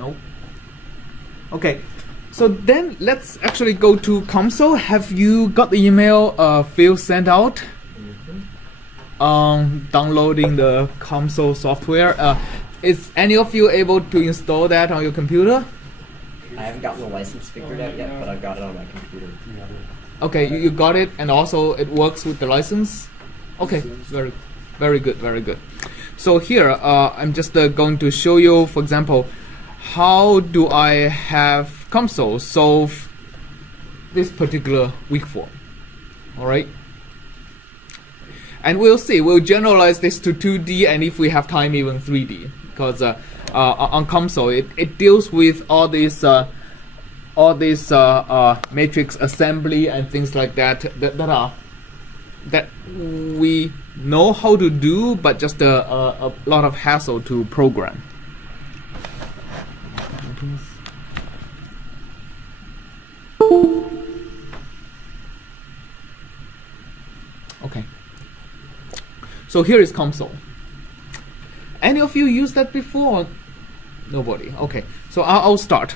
No. Okay. So then let's actually go to COMSOL. Have you got the email Phil sent out? Downloading the COMSOL software. Is any of you able to install that on your computer? I haven't gotten the license figured out yet, but I've got it on my computer. Okay, you got it, and also it works with the license? Okay, very good, very good. So here, I'm just going to show you, for example, how do I have COMSOL solve this particular weak form, all right? And we'll see, we'll generalize this to 2D, and if we have time, even 3D, because on COMSOL, it deals with all these matrix assembly and things like that that we know how to do, but just a lot of hassle to program. Okay. So here is COMSOL. Any of you used that before? Nobody. Okay. So I'll start.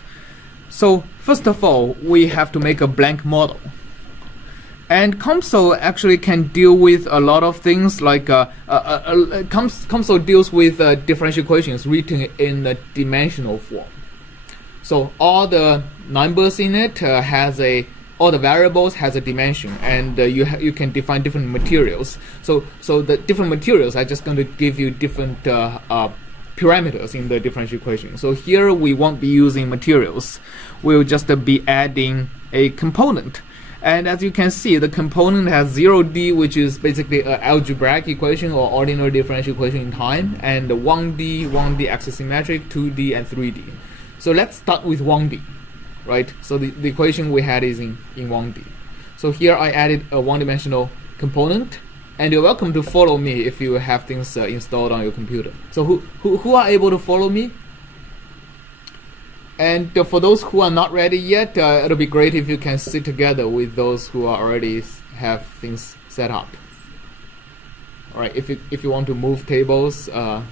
So first of all, we have to make a blank model. And COMSOL actually can deal with a lot of things like COMSOL deals with differential equations written in a dimensional form. So all the numbers in it all the variables has a dimension, and you can define different materials. So the different materials are just going to give you different parameters in the differential equation. So here we won't be using materials. We'll just be adding a component. And as you can see, the component has 0D, which is basically an algebraic equation or ordinary differential equation in time, and 1D axisymmetric, 2D, and 3D. So let's start with 1D, right? So the equation we had is in 1D. So here I added a one-dimensional component, and you're welcome to follow me if you have things installed on your computer. So who are able to follow me? And for those who are not ready yet, it'll be great if you can sit together with those who are already have things set up. All right, if you want to move tables, that'll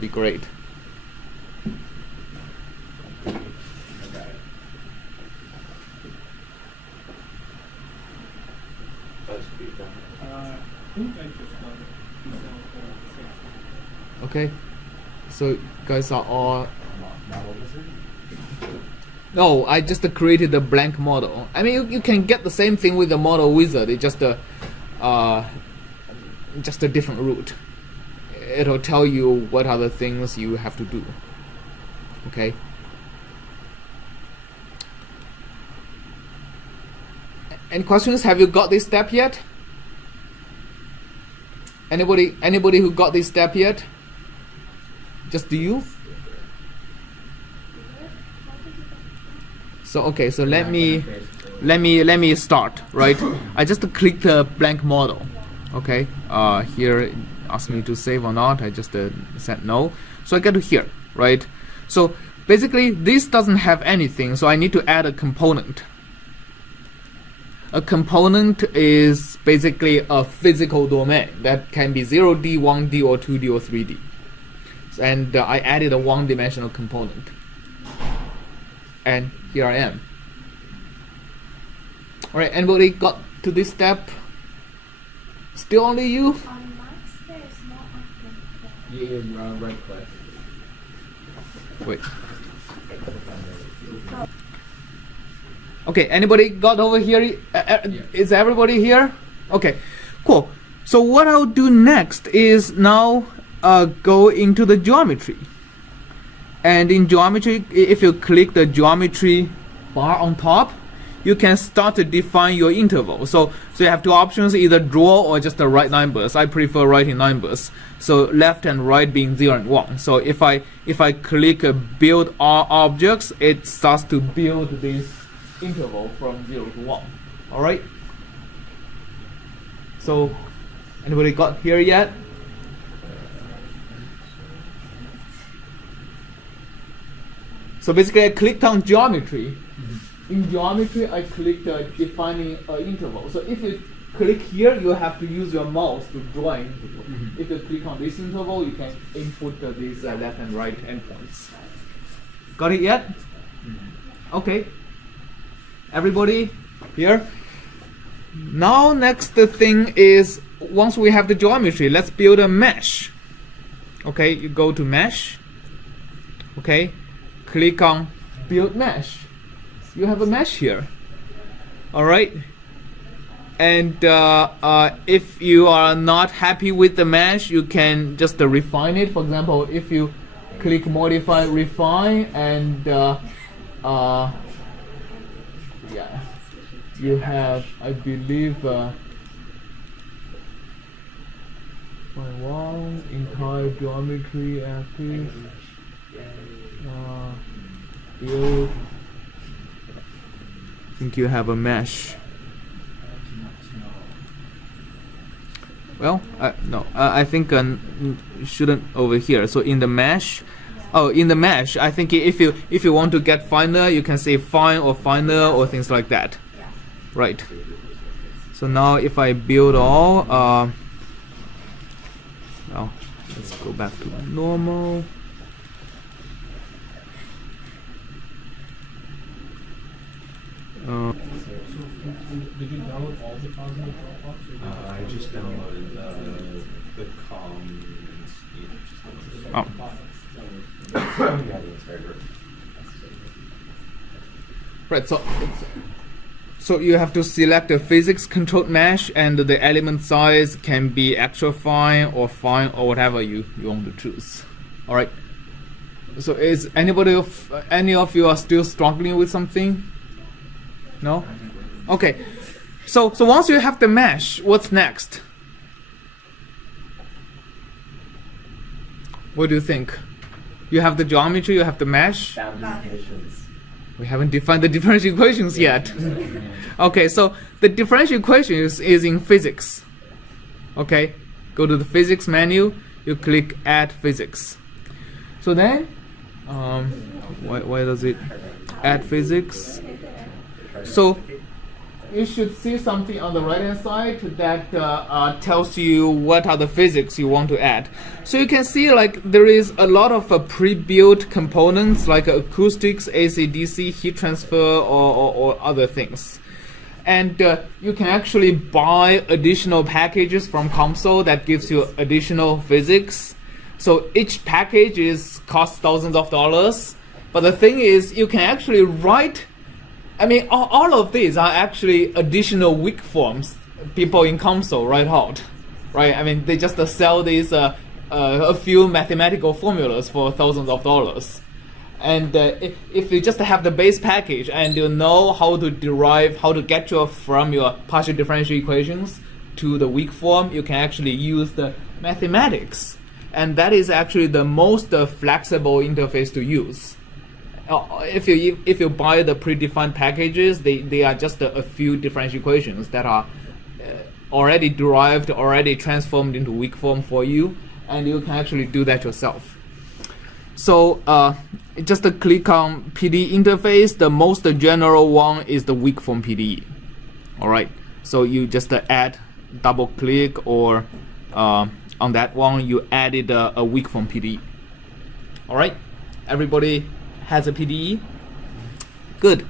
be great. Okay, so you guys are all. No, I just created a blank model. I mean, you can get the same thing with the model wizard. It's just a different route. It'll tell you what are the things you have to do. Okay. Any questions? Have you got this step yet? Anybody who got this step yet? Just do you? So okay, so let me start, right? I just clicked the blank model. Okay, here it asks me to save or not. I just said no. So I get to here, right? So basically this doesn't have anything, so I need to add a component. A component is basically a physical domain that can be 0D, 1D, or 2D, or 3D. And I added a one-dimensional component. And here I am. All right, anybody got to this step? Still only you? On Max, there's no Right click. Wait. Okay, anybody got over here? Is everybody here? Okay, cool. So what I'll do next is now go into the geometry. And in geometry, if you click the geometry bar on top, you can start to define your interval. So you have two options, either draw or just write numbers. I prefer writing numbers. So left and right being 0 and 1. So if I click build all objects, it starts to build this interval from 0 to 1. All right. So anybody got here yet? So basically, I clicked on geometry. In geometry, I clicked defining an interval. So if you click here, you have to use your mouse to join. If you click on this interval, you can input these left and right endpoints. Got it yet? Okay. Everybody here? Now next thing is, once we have the geometry, let's build a mesh. Okay, you go to mesh. Okay, click on build mesh. You have a mesh here. All right. And if you are not happy with the mesh, you can just refine it. For example, if you click modify, refine, and yeah, you have, I believe, one entire geometry active. Build. I think you have a mesh. Well, no, I think shouldn't over here. So in the mesh, I think if you want to get finer, you can say fine or finer or things like that, right? So now if I build all, well, let's go back to normal. Did you download all the COMSOL Dropbox? I just downloaded the com. Oh. Yeah, the entire. Right. So you have to select the physics controlled mesh, and the element size can be extra fine or whatever you want to choose. All right. So is any of you are still struggling with something? No? Okay. So once you have the mesh, what's next? What do you think? You have the geometry, you have the mesh. Boundary conditions. We haven't defined the differential equations yet. Okay, so the differential equation is in physics. Okay, go to the physics menu, you click add physics. So then, why does it add physics? So you should see something on the right hand side that tells you what are the physics you want to add. So you can see like there is a lot of pre-built components like acoustics, AC/DC, heat transfer, or other things. And you can actually buy additional packages from COMSOL that gives you additional physics. So each package costs thousands of dollars. But the thing is, you can actually write. I mean, all of these are actually additional weak forms people in COMSOL write out, right? I mean, they just sell these a few mathematical formulas for thousands of dollars. And if you just have the base package and you know how to get from your partial differential equations to the weak form, you can actually use the mathematics. And that is actually the most flexible interface to use. If you buy the predefined packages, they are just a few differential equations that are already derived, already transformed into weak form for you, and you can actually do that yourself. So just click on PDE interface. The most general one is the weak form PDE. All right. So you just double click or on that one you added a weak form PDE. All right. Everybody has a PDE? Good.